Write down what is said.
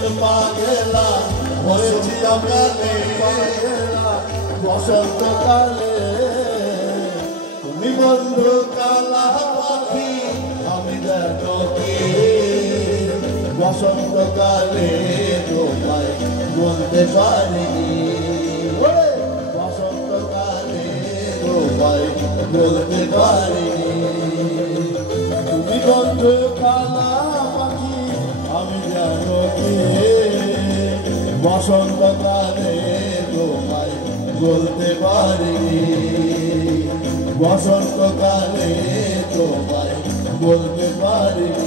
মন পাগলা হয়েছি অকালে বসন্তকালে তুমি বন্ধু কালা পাখি আমি দেখো কি বসন্তকালে তোমায় বলতে পারিনি বসন্তকালে তোমায় বলতে পারিনি তুমি বন্ধু কালা পাখি আমি জানো কি বসন্তকালে তোমায় বলতে পারিনি বসন্তকালে তোমায় বলতে পারিনি